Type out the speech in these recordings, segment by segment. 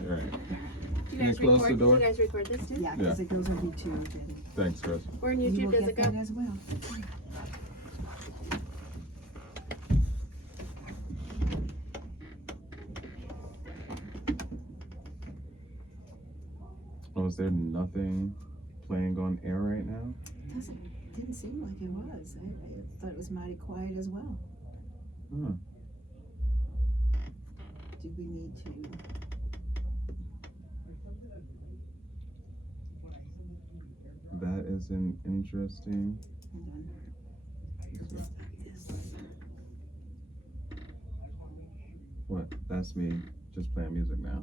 All right. Do Can you close the door? Do you guys record this too? Yeah, because it goes on YouTube. And Thanks, Chris. Where on you YouTube will does get it go? that as well. Oh, is there nothing playing on air right now? Didn't seem like it was. I thought it was mighty quiet as well. Huh. Do we need to? That is an interesting. Hold on. What? That's me just playing music now.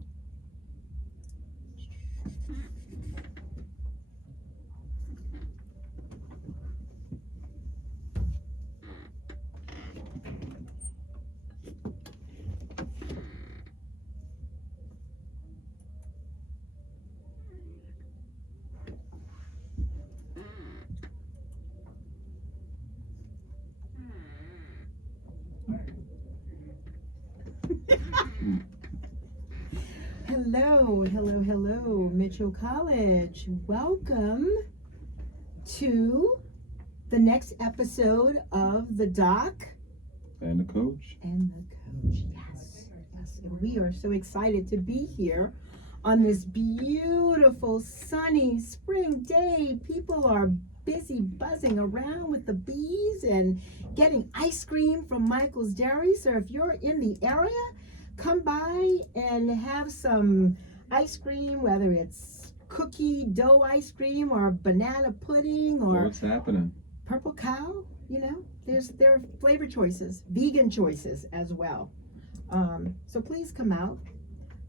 Hello, Mitchell College. Welcome to the next episode of The Doc And the coach. and the Coach. Yes. And we are so excited to be here on this beautiful, sunny spring day. People are busy buzzing around with the bees and getting ice cream from Michael's Dairy. So if you're in the area, come by and have some ice cream, whether it's cookie dough ice cream or banana pudding or What's happening? purple cow. There are flavor choices, vegan choices as well. So please come out.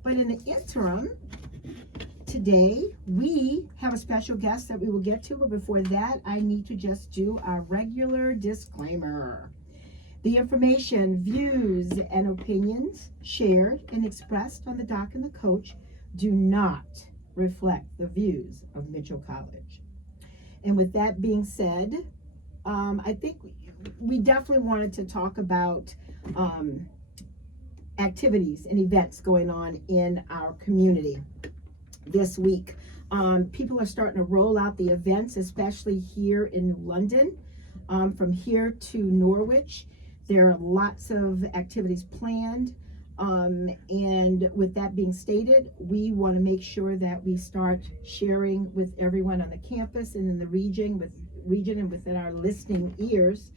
But in the interim, today we have a special guest that we will get to. But before that, I need to just do our regular disclaimer. The information, views, and opinions shared and expressed on the Doc and the Coach do not reflect the views of Mitchell College. And with that being said, I think we definitely wanted to talk about activities and events going on in our community this week. People are starting to roll out the events, especially here in New London. From here to Norwich, there are lots of activities planned. And with that being stated, we want to make sure that we start sharing with everyone on the campus and in the region and within our listening ears,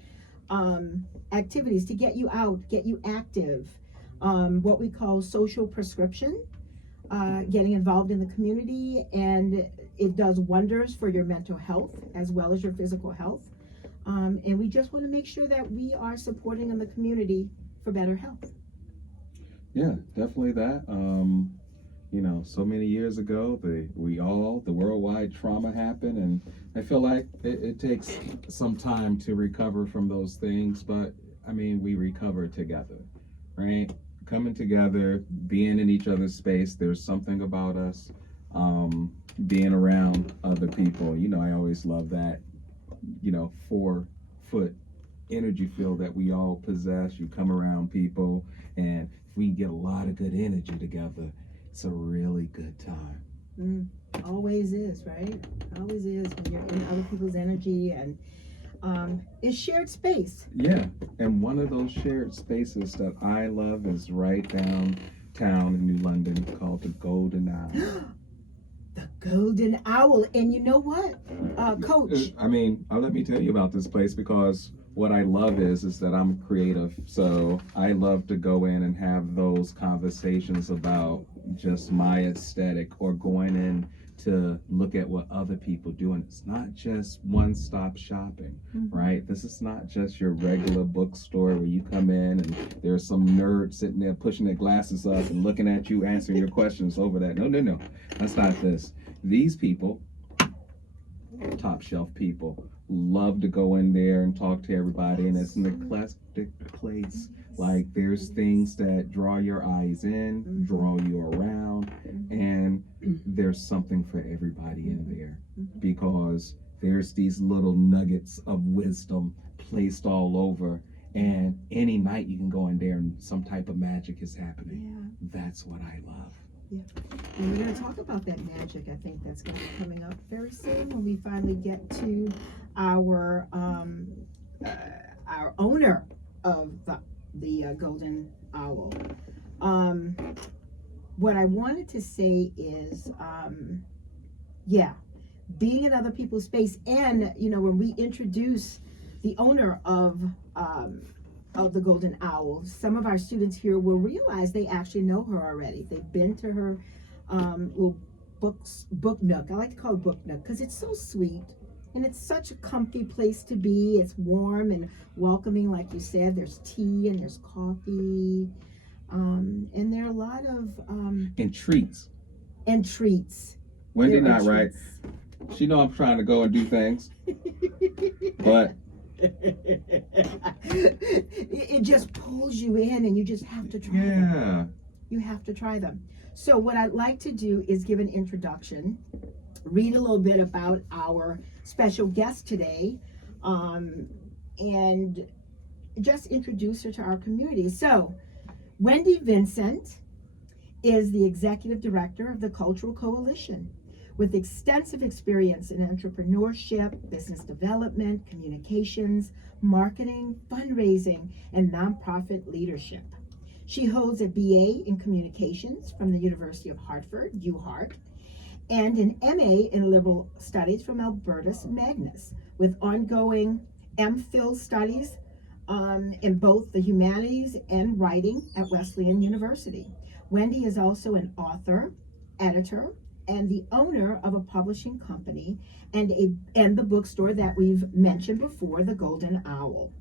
activities to get you out, get you active, what we call social prescription, getting involved in the community, and it does wonders for your mental health as well as your physical health. And we just want to make sure that we are supporting in the community for better health. Yeah, definitely that. So many years ago, the worldwide trauma happened, and I feel like it takes some time to recover from those things, but I mean, we recover together, right? Coming together, being in each other's space, there's something about us, being around other people. I always love that, 4-foot energy field that we all possess. You come around people, and if we get a lot of good energy together, it's a really good time. Always is, right? Always is when you're in other people's energy, and it's shared space. Yeah, and one of those shared spaces that I love is right downtown in New London, called the Golden Owl. The Golden Owl. And you know what, Coach? Let me tell you about this place, because what I love is that I'm creative. So I love to go in and have those conversations about just my aesthetic, or going in to look at what other people do. And it's not just one-stop shopping, right? This is not just your regular bookstore where you come in and there's some nerd sitting there pushing their glasses up and looking at you, answering your questions over that. No. That's not this. These people, top shelf people, love to go in there and talk to everybody, and it's an eclectic place. Like, there's things that draw your eyes in, draw you around, and there's something for everybody in there, because there's these little nuggets of wisdom placed all over, and any night you can go in there and some type of magic is happening. Yeah. That's what I love. Yeah. And we're going to talk about that magic. I think that's going to be coming up very soon when we finally get to our owner of the Golden Owl. What I wanted to say is, being in other people's space, and when we introduce the owner of the Golden Owl, some of our students here will realize they actually know her already. They've been to her little book nook. I like to call it book nook because it's so sweet and it's such a comfy place to be. It's warm and welcoming, like you said. There's tea and there's coffee, and there are a lot of and treats. And treats. Wendy not right. She know I'm trying to go and do things, but it just pulls you in, and you just have to try them. You have to try them. So what I'd like to do is give an introduction, read a little bit about our special guest today, and just introduce her to our community. So Wendy Vincent is the executive director of the Cultural Coalition, with extensive experience in entrepreneurship, business development, communications, marketing, fundraising, and nonprofit leadership. She holds a BA in communications from the University of Hartford, UHart, and an MA in liberal studies from Albertus Magnus, with ongoing MPhil studies in both the humanities and writing at Wesleyan University. Wendy is also an author, editor, and the owner of a publishing company and the bookstore that we've mentioned before, the Golden Owl.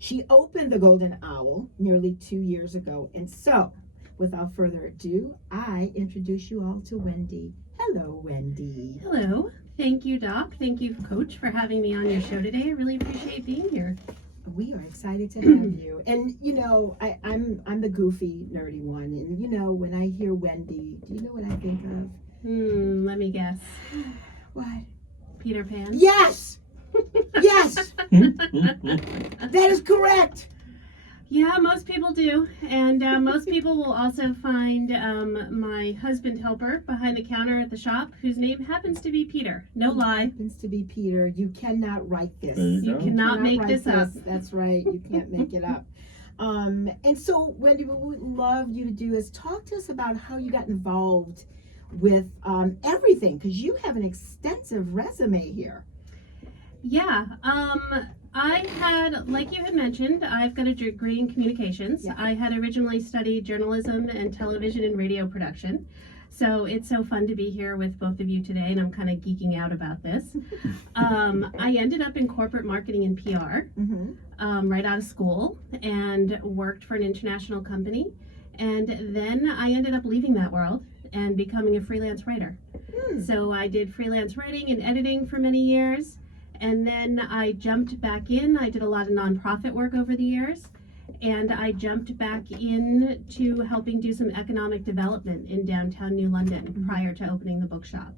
She opened the Golden Owl nearly 2 years ago. And so, without further ado, I introduce you all to Wendy. Hello, Wendy. Hello. Thank you, Doc. Thank you, Coach, for having me on your show today. I really appreciate being here. We are excited to have you. And I'm the goofy, nerdy one. And when I hear Wendy, do you know what I think of? Let me guess. What? Peter Pan? Yes! Yes! That is correct! Yeah, most people do. And most people will also find my husband helper behind the counter at the shop, whose name happens to be Peter. No lie. Happens to be Peter. You cannot write this. You cannot make this up. That's right. You can't make it up. And so, Wendy, what we would love you to do is talk to us about how you got involved with everything, because you have an extensive resume here. Yeah. I had, like you had mentioned, I've got a degree in communications. Yeah. I had originally studied journalism and television and radio production. So it's so fun to be here with both of you today, and I'm kind of geeking out about this. I ended up in corporate marketing and PR right out of school, and worked for an international company. And then I ended up leaving that world and becoming a freelance writer. So I did freelance writing and editing for many years. And then I jumped back in. I did a lot of nonprofit work over the years. And I jumped back in to helping do some economic development in downtown New London prior to opening the bookshop.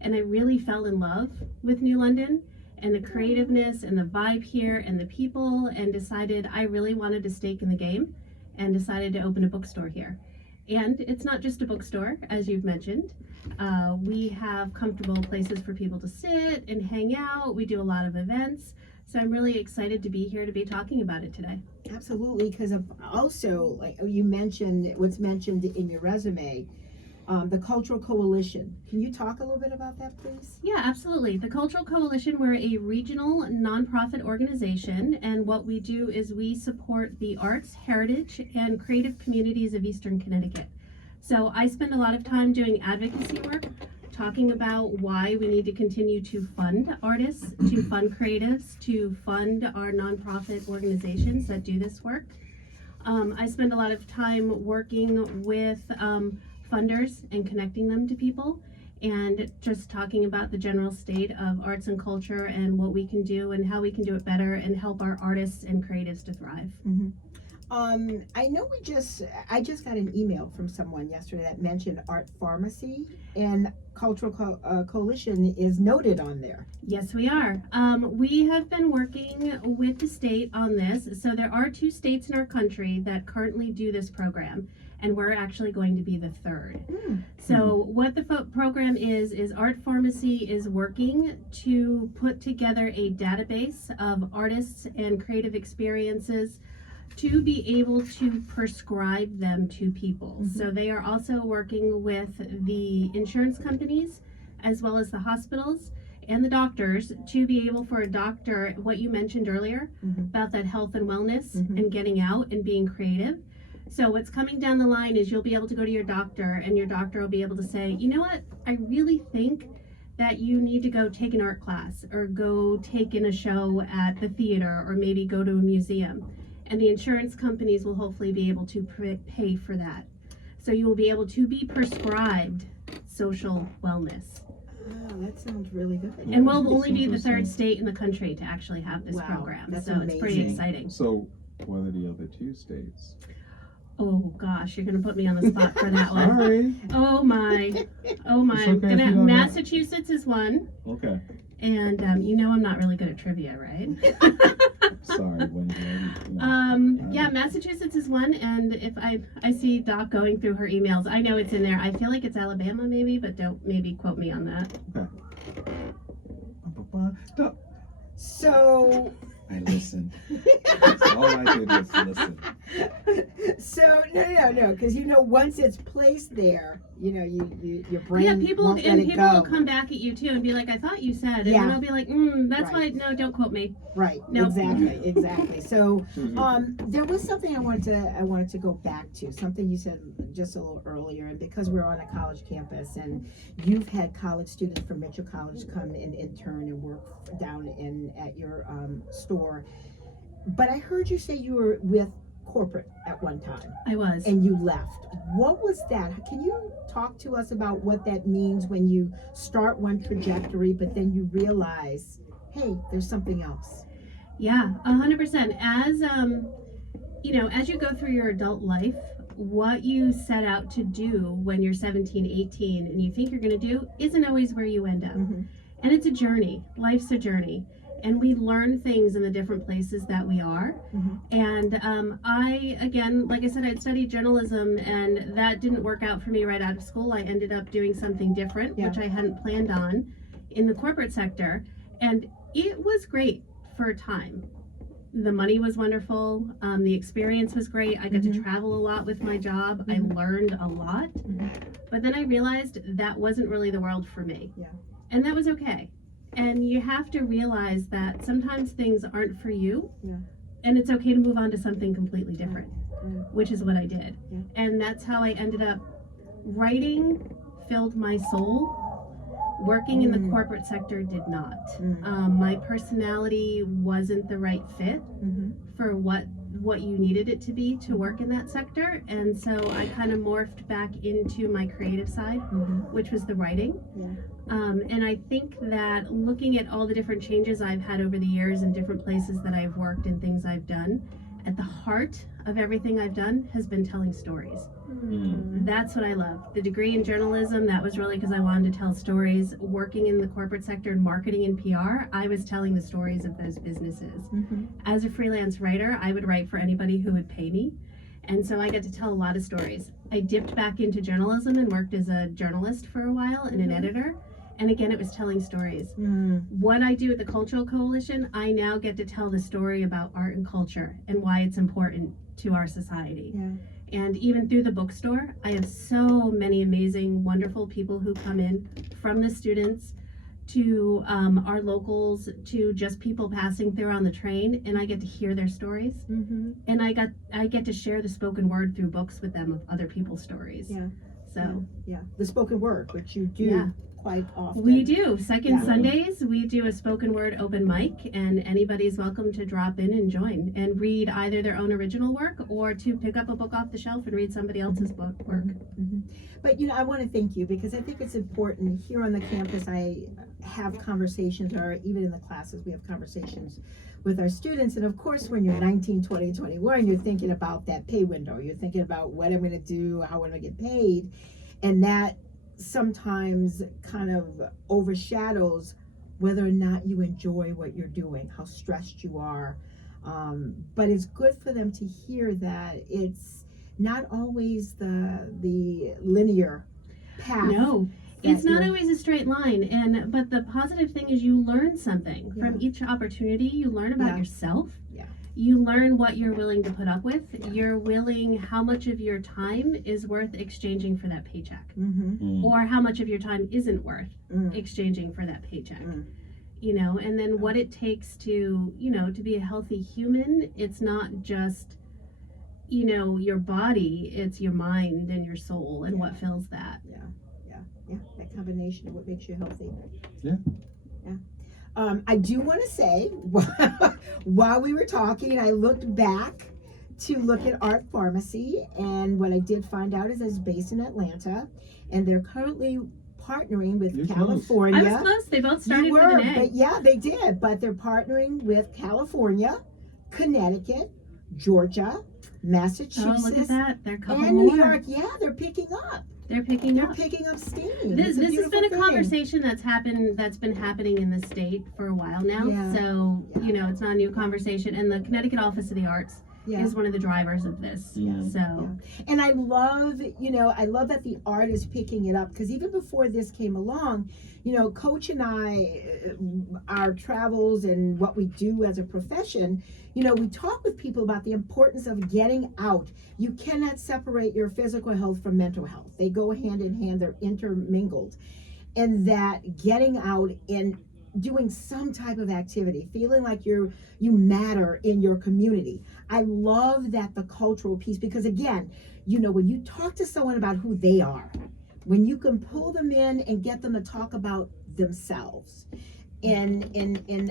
And I really fell in love with New London and the creativeness and the vibe here and the people, and decided I really wanted to stake in the game, and decided to open a bookstore here. And it's not just a bookstore, as you've mentioned. We have comfortable places for people to sit and hang out. We do a lot of events. So I'm really excited to be here to be talking about it today. Absolutely, because also, like you mentioned, what's mentioned in your resume, the Cultural Coalition. Can you talk a little bit about that, please? Yeah, absolutely. The Cultural Coalition, we're a regional nonprofit organization, and what we do is we support the arts, heritage, and creative communities of Eastern Connecticut. So I spend a lot of time doing advocacy work, talking about why we need to continue to fund artists, to fund creatives, to fund our nonprofit organizations that do this work. I spend a lot of time working with funders and connecting them to people, and just talking about the general state of arts and culture and what we can do and how we can do it better and help our artists and creatives to thrive. I know I just got an email from someone yesterday that mentioned Art Pharmacy, and Cultural Coalition is noted on there. Yes, we are. We have been working with the state on this. So there are 2 states in our country that currently do this program, and we're actually going to be the third. Mm. So what the program is Art Pharmacy is working to put together a database of artists and creative experiences to be able to prescribe them to people. Mhm. So they are also working with the insurance companies as well as the hospitals and the doctors to be able for a doctor, what you mentioned earlier Mhm. about that health and wellness Mhm. and getting out and being creative. So what's coming down the line is you'll be able to go to your doctor and your doctor will be able to say, you know what, I really think that you need to go take an art class or go take in a show at the theater or maybe go to a museum. And the insurance companies will hopefully be able to pay for that. So you will be able to be prescribed social wellness. Oh, that sounds really good. Yeah, And we'll that's only be the third interesting. state in the country to actually have this Wow, program. that's So it's pretty amazing. exciting. So, what are the other 2 states? Oh gosh, you're gonna put me on the spot for that one. Sorry. Oh my, oh my. It's okay if you don't know. Massachusetts is one, Okay. and you know I'm not really good at trivia, right? Sorry, Wendy. You know. Yeah, Massachusetts is one, and if I see Doc going through her emails, I know it's in there. I feel like it's Alabama maybe, but don't maybe quote me on that. So, I listen. That's all I did was listen. so no, because once it's placed there, your brain Yeah, people won't let and it people go. will come back at you too and be like, I thought you said, and Yeah. then I'll be like, that's Right. why no, don't quote me. Right. Nope. Exactly. So, Mhm. there was something I wanted to go back to. Something you said just a little earlier, and because we're on a college campus, and you've had college students from Mitchell College come and intern and work down at your store. But I heard you say you were with corporate at one time I was. and you left. What was that? Can you talk to us about what that means when you start one trajectory but then you realize, hey, there's something else? Yeah, 100%. As as you go through your adult life, what you set out to do when you're 17, 18, and you think you're going to do isn't always where you end up. Mhm. And it's a journey. Life's a journey. And we learn things in the different places that we are. Mhm. And I, again, like I said, I'd studied journalism, and that didn't work out for me right out of school. I ended up doing something different, Yeah. which I hadn't planned on in the corporate sector. And it was great for a time. The money was wonderful. The experience was great. I got to Mhm. travel a lot with my job. Mhm. I learned a lot. Mhm. But then I realized that wasn't really the world for me. Yeah. And that was okay. And you have to realize that sometimes things aren't for you. Yeah. And it's okay to move on to something completely different, Right. which is what I did. Yeah. And that's how I ended up writing filled my soul. Working in the Mm. corporate sector did not. Mm. My personality wasn't the right fit Mhm. for what you needed it to be to work in that sector, and so I kind of morphed back into my creative side, Mhm. which was the writing. Yeah. And I think that looking at all the different changes I've had over the years and different places that I've worked and things I've done, at the heart of everything I've done has been telling stories. Mm. That's what I love. The degree in journalism, that was really because I wanted to tell stories. Working in the corporate sector in marketing and PR, I was telling the stories of those businesses. Mhm. As a freelance writer, I would write for anybody who would pay me. And so I got to tell a lot of stories. I dipped back into journalism and worked as a journalist for a while and an Mhm. editor. And again, it was telling stories. Mm. What I do at the Cultural Coalition, I now get to tell the story about art and culture and why it's important to our society. Yeah. And even through the bookstore, I have so many amazing, wonderful people who come in, from the students to our locals to just people passing through on the train, and I get to hear their stories. Mhm. And I get to share the spoken word through books with them of other people's stories. Yeah. So Yeah. The spoken word, which you do Yeah. quite often. we do. Second Yeah. Sundays, we do a spoken word open mic, and anybody's welcome to drop in and join and read either their own original work or to pick up a book off the shelf and read somebody else's work. Mhm. But I want to thank you because I think it's important here on the campus. I have conversations, or even in the classes, we have conversations with our students. And of course, when you're 19, 20, 21, you're thinking about that pay window. You're thinking about what I'm going to do, how I'm going to get paid. And that sometimes kind of overshadows whether or not you enjoy what you're doing, how stressed you are. But it's good for them to hear that it's not always the linear path. No, that it's not you're- always a straight line, but the positive thing is you learn something Yeah. from each opportunity. You learn about Yeah. yourself. Yeah. You learn what you're willing to put up with. You're willing how much of your time is worth exchanging for that paycheck, Mm-hmm. or how much of your time isn't worth Mm. exchanging for that paycheck. Mm. And then what it takes to to be a healthy human. It's not just your body, it's your mind and your soul and what fills that. Yeah, that combination of what makes you healthy. Yeah. I do want to say, while we were talking, I looked back to look at Art Pharmacy, and what I did find out is it's based in Atlanta, and they're currently partnering with You're close. California. I was close. They both started You with were, an A. but yeah, they did. But they're partnering with California, Connecticut, Georgia, Massachusetts, Oh, look at that. They're a couple and more. New York. Yeah, they're picking up. They're picking They're up. picking up steam. This It's a has beautiful been a thing. conversation that's been happening in the state for a while now. Yeah. So, Yeah. it's not a new conversation. And the Connecticut Office of the Arts Yeah. is one of the drivers of this. Yeah. So, And I love that the art is picking it up, because even before this came along, Coach and I, our travels and what we do as a profession, we talk with people about the importance of getting out. You cannot separate your physical health from mental health. They go hand in hand, they're intermingled. And that getting out and doing some type of activity, feeling like you matter in your community. I love that, the cultural piece, because again, when you talk to someone about who they are, when you can pull them in and get them to talk about themselves and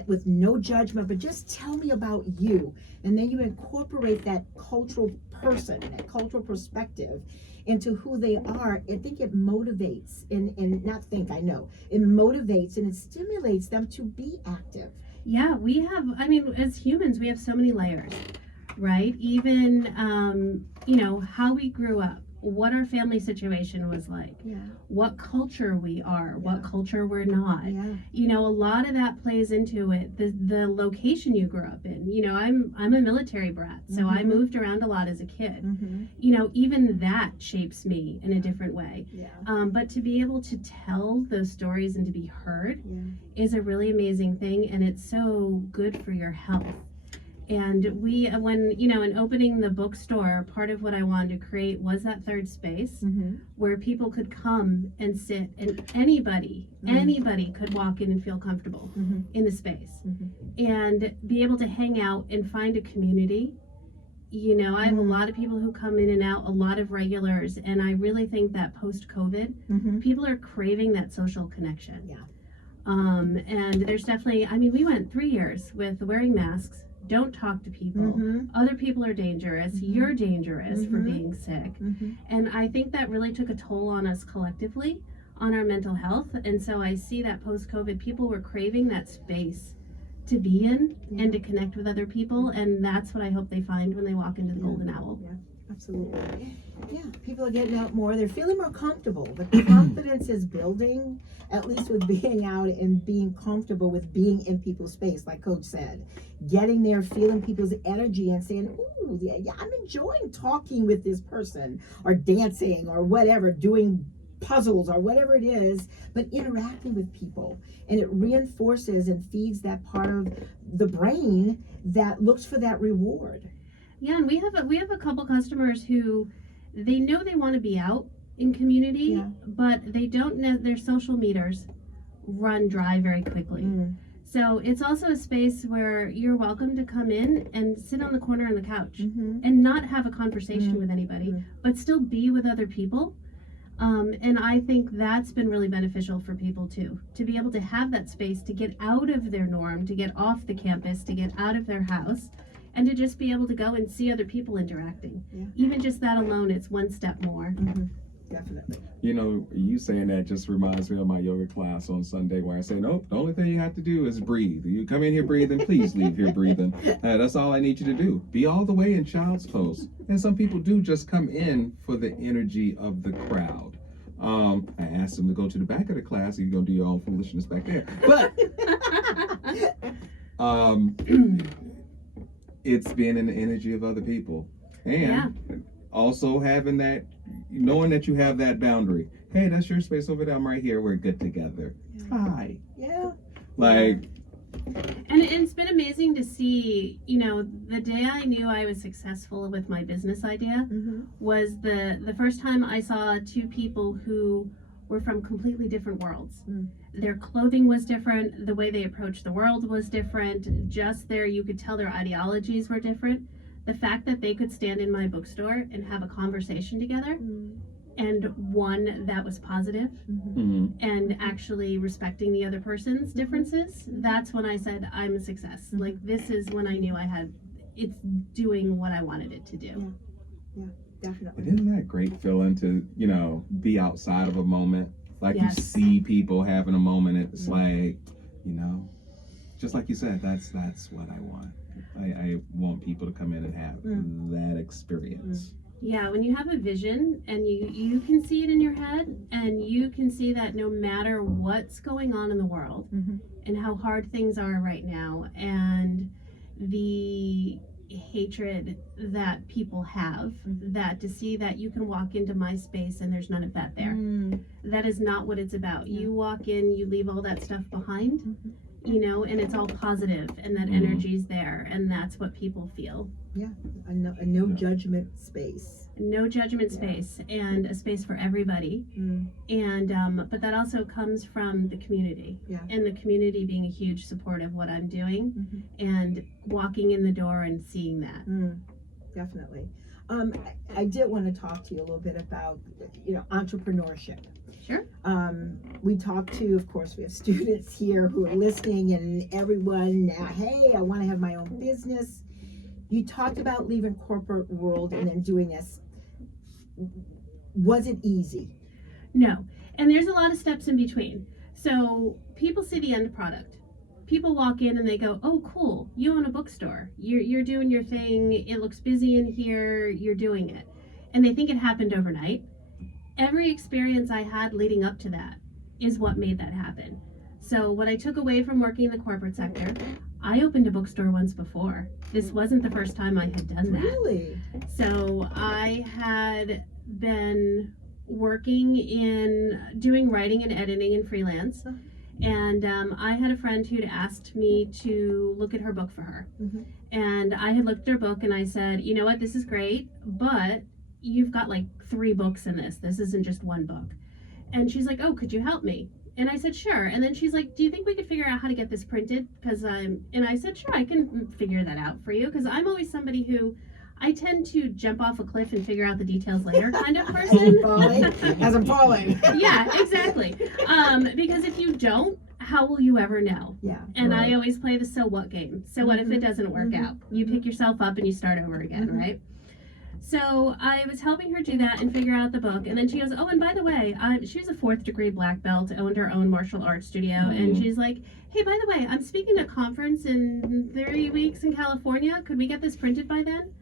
with no judgment, but just tell me about you, and then you incorporate that cultural person, that cultural perspective into who they are, I think it motivates I know it motivates and it stimulates them to be active. yeah, as humans, we have so many layers, right? Even, how we grew up, what our family situation was like, Yeah. what culture we are, what Yeah. culture we're not. Yeah. A lot of that plays into it. The location you grew up in. I'm a military brat, so I Mhm. moved around a lot as a kid. Mm-hmm. Even that shapes me in a different way. Yeah. But to be able to tell those stories and to be heard Yeah. is a really amazing thing, and it's so good for your health. And in opening the bookstore, part of what I wanted to create was that third space Mm-hmm. where people could come and sit, and anybody could walk in and feel comfortable Mm-hmm. in the space Mm-hmm. and be able to hang out and find a community. I have a lot of people who come in and out, a lot of regulars, and I really think that post-COVID, Mm-hmm. people are craving that social connection. Yeah. And there's definitely, we went 3 years with wearing masks, don't talk to people, Mm-hmm. other people are dangerous, Mhm. you're dangerous for Mhm. being sick. Mm-hmm. And I think that really took a toll on us collectively, on our mental health. And so I see that post-COVID, people were craving that space to be in Yeah. and to connect with other people. And that's what I hope they find when they walk into the Yeah. Golden Owl. Absolutely. Yeah, people are getting out more. They're feeling more comfortable. The confidence is building, at least with being out and being comfortable with being in people's space, like Coach said. Getting there, feeling people's energy and saying, ooh, yeah, I'm enjoying talking with this person or dancing or whatever, doing puzzles or whatever it is, but interacting with people. And it reinforces and feeds that part of the brain that looks for that reward. Yeah, and we have a couple customers who they know they want to be out in community, Yeah. but they don't know their social meters run dry very quickly. Mm. So it's also a space where you're welcome to come in and sit on the corner on the couch Mm-hmm. and not have a conversation Mhm. with anybody, Mhm. but still be with other people. And I think that's been really beneficial for people too, to be able to have that space to get out of their norm, to get off the campus, to get out of their house, and to just be able to go and see other people interacting. Yeah. Even just that alone, it's one step more. Mm-hmm. Definitely. You saying that just reminds me of my yoga class on Sunday where I say, nope, the only thing you have to do is breathe. You come in here breathing, please leave here breathing. That's all I need you to do. Be all the way in child's pose. And some people do just come in for the energy of the crowd. I asked them to go to the back of the class. You're going to do your own foolishness back there. But it's being in the energy of other people. And also having that, knowing that you have that boundary. Hey, that's your space over there. I'm right here. We're good together. Hi. Yeah. Like, And it's been amazing to see, you know, the day I knew I was successful with my business idea Mm-hmm. was the first time I saw two people who were from completely different worlds. Mm. Their clothing was different, the way they approached the world was different, just you could tell their ideologies were different. The fact that they could stand in my bookstore and have a conversation together, and one that was positive mhm. and actually respecting the other person's differences, that's when I said I'm a success. Like, this is when I knew it's doing what I wanted it to do. Definitely. And isn't that great feeling to, be outside of a moment? Like, Yes. you see people having a moment. It's like, just like you said, that's what I want. I want people to come in and have that experience. Yeah, when you have a vision and you can see it in your head, and you can see that no matter what's going on in the world and how hard things are right now, and the hatred that people have, that to see that you can walk into my space and there's none of that there. That is not what it's about. You walk in, you leave all that stuff behind, and it's all positive, and that energy's there, and that's what people feel. A no judgment space. No judgment space, and a space for everybody. And but that also comes from the community, and the community being a huge support of what I'm doing, and walking in the door and seeing that. Definitely. I did want to talk to you a little bit about entrepreneurship. Sure. We talked to, of course, we have students here who are listening, and everyone, hey, I want to have my own business. You talked about leaving corporate world and then doing this. Was it easy? No. And there's a lot of steps in between. So people see the end product. People walk in and they go, oh, cool, you own a bookstore. You're doing your thing. It looks busy in here. You're doing it. And they think it happened overnight. Every experience I had leading up to that is what made that happen. So what I took away from working in the corporate sector, I opened a bookstore once before. This wasn't the first time I had done that. Really? So I had been working in doing writing and editing and freelance. And I had a friend who'd asked me to look at her book for her. And I had looked at her book and I said, you know what, this is great, but you've got like 3 books in this. This isn't just one book. And she's like, oh, could you help me? And I said, sure. And then she's like, do you think we could figure out how to get this printed? And I said, sure, I can figure that out for you. Because I'm always somebody who, I tend to jump off a cliff and figure out the details later kind of person. As a falling. Yeah, exactly. Because if you don't, how will you ever know? Yeah. And Right. I always play the so what game. So what if it doesn't work out? You pick yourself up and you start over again, right? So I was helping her do that and figure out the book. And then she goes, oh, and by the way, she was a 4th degree black belt, owned her own martial arts studio. And she's like, hey, by the way, I'm speaking at a conference in 30 weeks in California. Could we get this printed by then?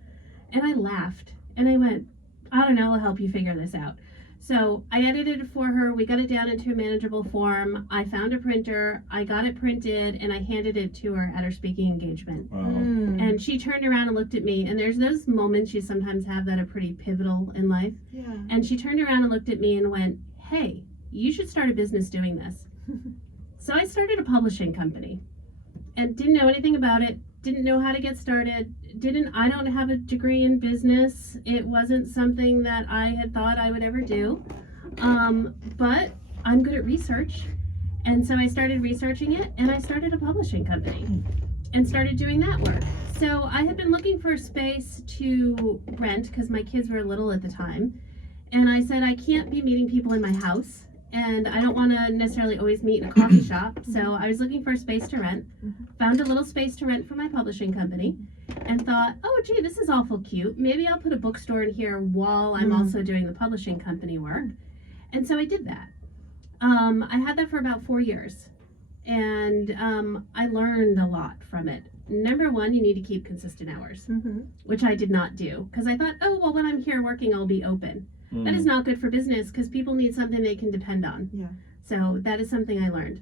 And I laughed. And I went, I don't know, I'll help you figure this out. So I edited it for her. We got it down into a manageable form. I found a printer. I got it printed, and I handed it to her at her speaking engagement. Wow. And she turned around and looked at me. And there's those moments you sometimes have that are pretty pivotal in life. Yeah. And she turned around and looked at me and went, hey, you should start a business doing this. So I started a publishing company and didn't know anything about it. Didn't know how to get started. I don't have a degree in business. It wasn't something that I had thought I would ever do. But I'm good at research. And so I started researching it, and I started a publishing company and started doing that work. So I had been looking for a space to rent because my kids were little at the time. And I said, I can't be meeting people in my house, and I don't want to necessarily always meet in a coffee shop. So I was looking for a space to rent, found a little space to rent for my publishing company, and thought, oh, gee, this is awful cute. Maybe I'll put a bookstore in here while I'm also doing the publishing company work. And so I did that. I had that for about 4 years, and I learned a lot from it. Number one, you need to keep consistent hours, which I did not do because I thought, oh, well, when I'm here working, I'll be open. That is not good for business because people need something they can depend on. Yeah. So that is something I learned.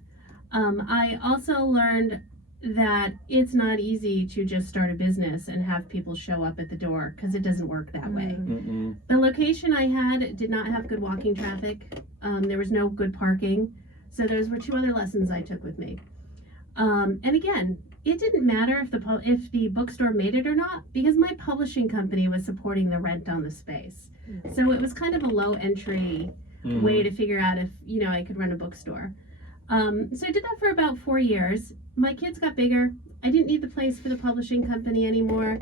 I also learned that it's not easy to just start a business and have people show up at the door, because it doesn't work that way. Mm-mm. The location I had did not have good walking traffic. There was no good parking. So those were 2 other lessons I took with me. And again, it didn't matter if the bookstore made it or not, because my publishing company was supporting the rent on the space. So it was kind of a low entry way to figure out if, I could run a bookstore. So I did that for about 4 years. My kids got bigger. I didn't need the place for the publishing company anymore.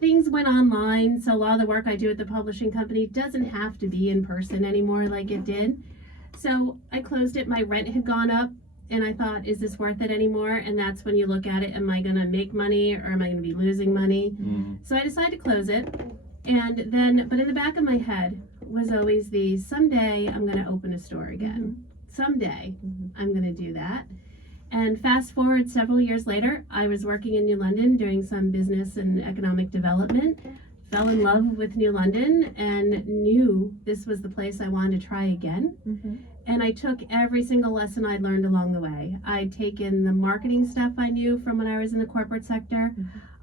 Things went online, so a lot of the work I do at the publishing company doesn't have to be in person anymore like it did. So I closed it. My rent had gone up, and I thought, is this worth it anymore? And that's when you look at it, am I going to make money or am I going to be losing money? So I decided to close it. And then, but in the back of my head was always someday I'm going to open a store again. Someday I'm going to do that. And fast forward several years later, I was working in New London doing some business and economic development, fell in love with New London, and knew this was the place I wanted to try again. And I took every single lesson I'd learned along the way. I'd taken the marketing stuff I knew from when I was in the corporate sector.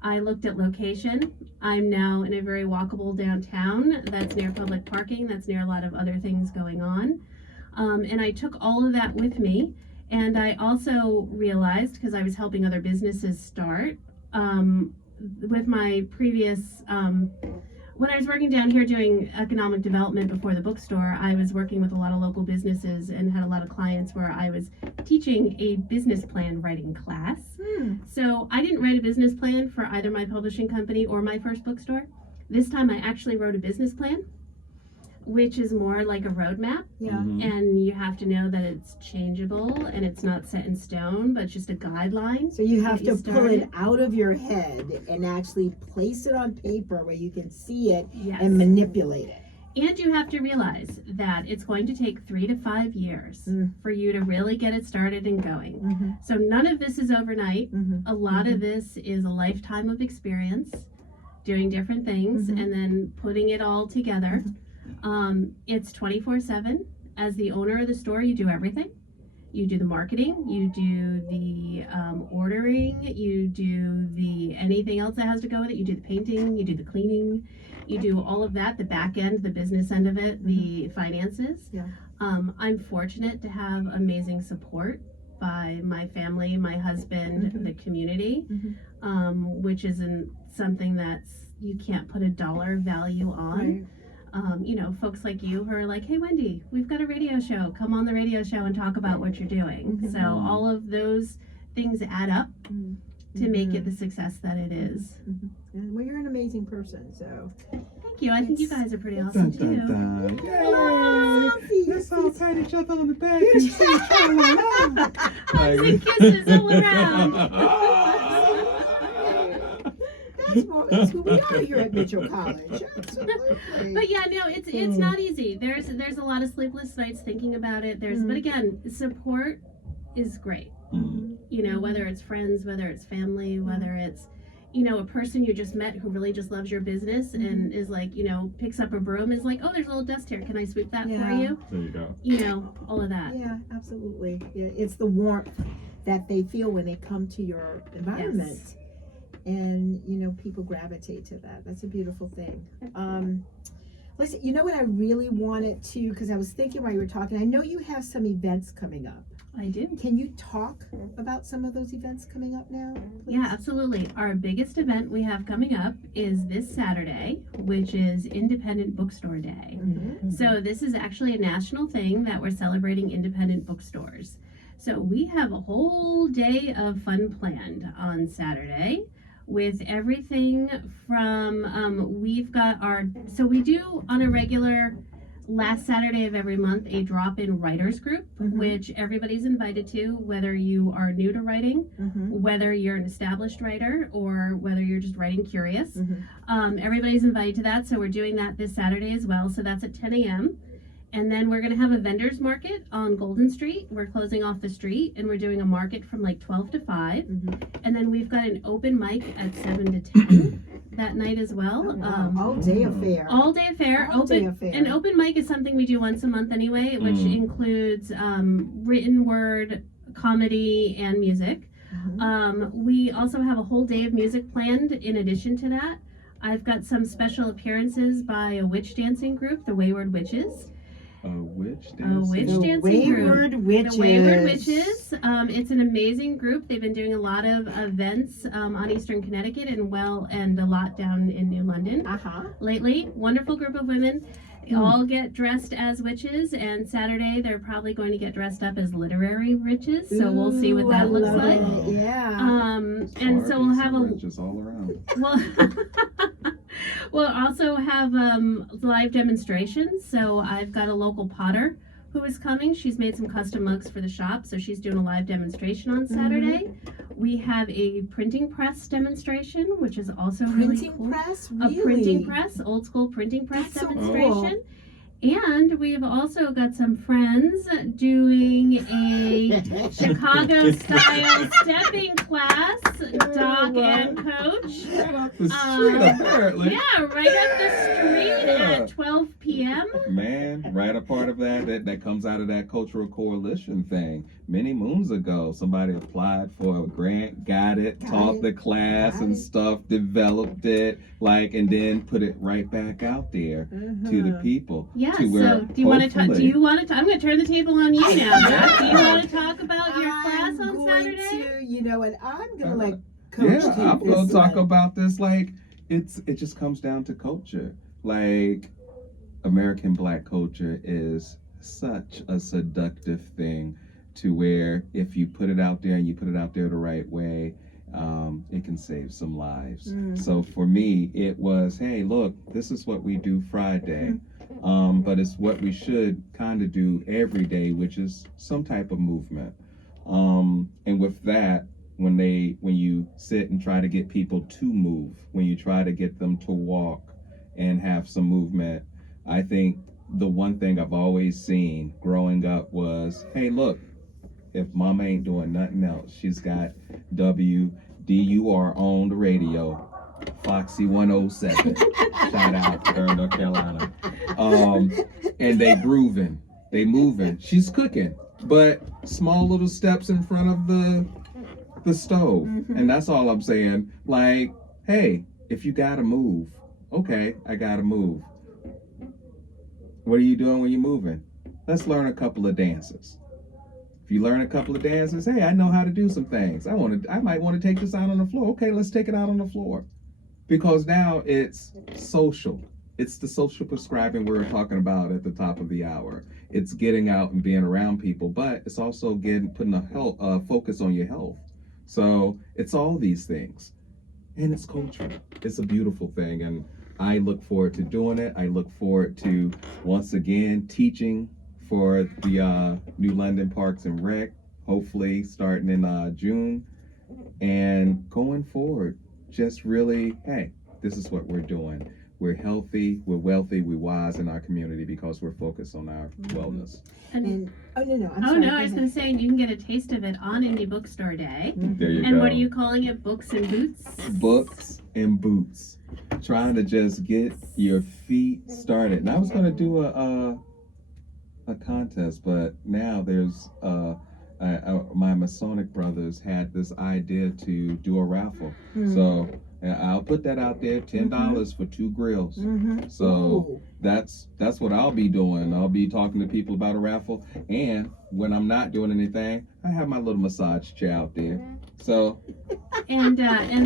I looked at location. I'm now in a very walkable downtown that's near public parking, that's near a lot of other things going on. And I took all of that with me. And I also realized, because I was helping other businesses start, with my previous, when I was working down here doing economic development before the bookstore, I was working with a lot of local businesses and had a lot of clients where I was teaching a business plan writing class. So I didn't write a business plan for either my publishing company or my first bookstore. This time I actually wrote a business plan, which is more like a roadmap. And you have to know that it's changeable and it's not set in stone, but it's just a guideline. So you have to pull started. it out of your head and actually place it on paper where you can see it Yes. and manipulate it. And you have to realize that it's going to take 3 to 5 years for you to really get it started and going. So none of this is overnight. A lot of this is a lifetime of experience, doing different things, and then putting it all together. It's 24/7. As the owner of the store, you do everything. You do the marketing, you do the ordering, you do the anything else that has to go with it. You do the painting, you do the cleaning, you do all of that, the back end, the business end of it, the finances. I'm fortunate to have amazing support by my family, my husband, the community, which isn't something that's you can't put a dollar value on. Folks like you who are like, hey, Wendy, we've got a radio show. Come on the radio show and talk about what you're doing. So all of those things add up to make it the success that it is. Well, you're an amazing person, so. Thank you. I think you guys are pretty awesome too. Yay! Let's all pat each other on the back and say cha-la-la. Hugs and kisses all around. That's who we are here at Mitchell College. Absolutely. But yeah, no, it's not easy. There's a lot of sleepless nights thinking about it. But again, support is great. Whether it's friends, whether it's family, whether it's a person you just met who really just loves your business and is like, picks up a broom, is like, oh, there's a little dust here. Can I sweep that for you? There you go. All of that. Yeah, absolutely. Yeah, it's the warmth that they feel when they come to your environment. Yes. And people gravitate to that. That's a beautiful thing. Listen, you know what I really wanted to, because I was thinking while you were talking, I know you have some events coming up. I do. Can you talk about some of those events coming up now, please? Yeah, absolutely. Our biggest event we have coming up is this Saturday, which is Independent Bookstore Day. So this is actually a national thing that we're celebrating independent bookstores. So we have a whole day of fun planned on Saturday, with everything from, we do on a regular last Saturday of every month a drop-in writers group, which everybody's invited to, whether you are new to writing, whether you're an established writer, or whether you're just writing curious. Everybody's invited to that, so we're doing that this Saturday as well, so that's at 10 a.m. And then we're going to have a vendor's market on Golden Street. We're closing off the street, and we're doing a market from like 12 to 5. And then we've got an open mic at 7 to 10 that night as well. All day affair. All day affair. An open mic is something we do once a month anyway, which includes written word, comedy, and music. We also have a whole day of music planned in addition to that. I've got some special appearances by a witch dancing group, the Wayward Witches. A witch A dancing? witch The dancing group. Wayward Witches. The Wayward Witches. It's an amazing group. They've been doing a lot of events on Eastern Connecticut and a lot down in New London lately. Wonderful group of women. They all get dressed as witches, and Saturday they're probably going to get dressed up as literary witches. So we'll see what that looks like. Yeah. And so we'll have a witches all around. We'll also have live demonstrations. So I've got a local potter who is coming. She's made some custom mugs for the shop, so she's doing a live demonstration on Saturday. We have a printing press demonstration, which is also really cool. Printing press? Really? A printing press, old school printing press That's so demonstration. And we've also got some friends doing a Chicago style stepping class, Doc and Coach. Right up the street, apparently. Yeah, right up the street at 12 p.m. Man, right a part of that comes out of that cultural coalition thing. Many moons ago, somebody applied for a grant, got it, taught the class and stuff, developed it, and then put it right back out there to the people. Yeah, to where so do you want to talk? I'm going to turn the table on you now. Doc. Do you want to talk about your class on Saturday? And I'm going to let Coach take I'm this going to talk one. about this. It just comes down to culture. American Black culture is such a seductive thing, to where if you put it out there and you put it out there the right way, it can save some lives. So for me, it was, hey, look, this is what we do Friday, but it's what we should kind of do every day, which is some type of movement. And with that, when you sit and try to get people to move, when you try to get them to walk and have some movement, I think the one thing I've always seen growing up was, hey, look, if mama ain't doing nothing else, she's got WDUR on the radio, Foxy 107. Shout out to her in North Carolina. And they grooving, they moving. She's cooking, but small little steps in front of the stove. And that's all I'm saying. Hey, if you gotta move, okay, I gotta move. What are you doing when you're moving? Let's learn a couple of dances. If you learn a couple of dances, hey, I know how to do some things. I might want to take this out on the floor. Okay, let's take it out on the floor. Because now it's social. It's the social prescribing we were talking about at the top of the hour. It's getting out and being around people, but it's also putting a focus on your health. So it's all these things. And it's culture. It's a beautiful thing. And I look forward to doing it. I look forward to, once again, teaching for the New London Parks and Rec, hopefully starting in June. And going forward, just really, hey, this is what we're doing. We're healthy, we're wealthy, we're wise in our community because we're focused on our wellness. And I'm sorry, I was going to say, you can get a taste of it on Indie Bookstore Day. There you go. And what are you calling it? Books and Boots? Books and Boots. Trying to just get your feet started. And I was going to do a contest, but now there's my Masonic brothers had this idea to do a raffle. So I'll put that out there, $10 for 2 grills. So that's what I'll be doing. I'll be talking to people about a raffle, and when I'm not doing anything, I have my little massage chair out there. So and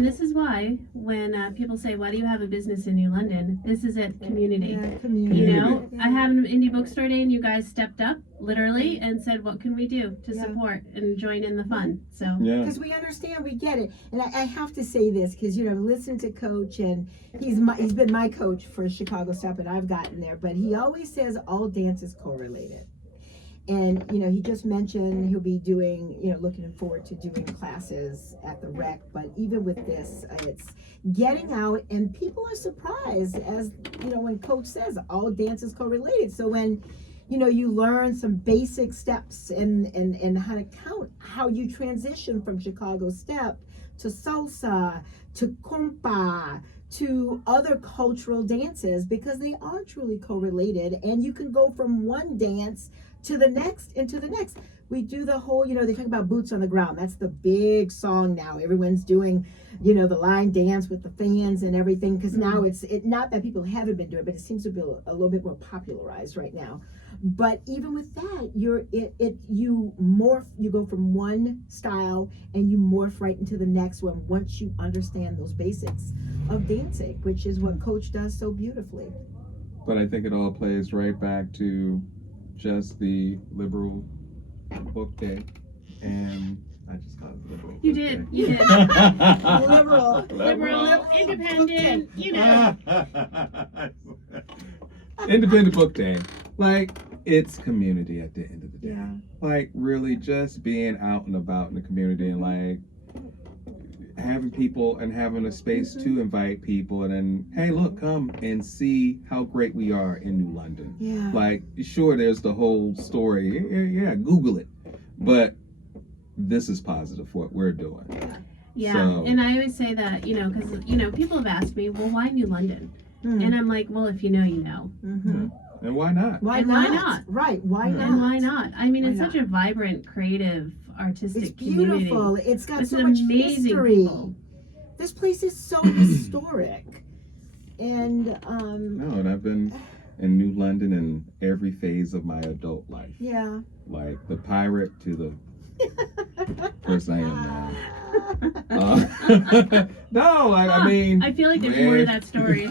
this is why when people say, why do you have a business in New London? This is it, community. Community. You know, I have an Indie Bookstore Day and you guys stepped up literally and said, what can we do to support and join in the fun? So because we understand, we get it. And I have to say this because, listen to Coach, and he's been my coach for Chicago Step, and I've gotten there, but he always says all dance is correlated. And, he just mentioned he'll be doing, looking forward to doing classes at the rec. But even with this, it's getting out, and people are surprised, as, when Coach says all dance is correlated. So when, you learn some basic steps and how to count, how you transition from Chicago Step to salsa, to compa, to other cultural dances, because they are truly correlated, and you can go from one dance to the next and to the next. We do the whole, they talk about boots on the ground. That's the big song now. Everyone's doing, the line dance with the fans and everything, because now it's not that people haven't been doing it, but it seems to be a little bit more popularized right now. But even with that, you morph, you go from one style and you morph right into the next one once you understand those basics of dancing, which is what Coach does so beautifully. But I think it all plays right back to just the liberal book day, and I just called it liberal. You book did. day. You did. Liberal, independent, Independent book day. Like, it's community at the end of the day. Yeah. Like, really just being out and about in the community and like having people and having a space to invite people, and then, hey, look, come and see how great we are in New London. Yeah. Like, sure, there's the whole story. Yeah, Google it. But this is positive what we're doing. Yeah, So- and I always say that, because, people have asked me, well, why New London? Mm. And I'm like, well, if you know, you know. Mm-hmm. And why not? Why And not? why not? Right. Why Yeah. not? And why not? I mean, Why it's not? such a vibrant, creative, artistic It's beautiful. community. It's got It's so an much amazing history. people. This place is so historic. And No, and I've been in New London in every phase of my adult life. yeah. Like the pirate to the person I am now. No, like, I mean. I feel like there's more to that story.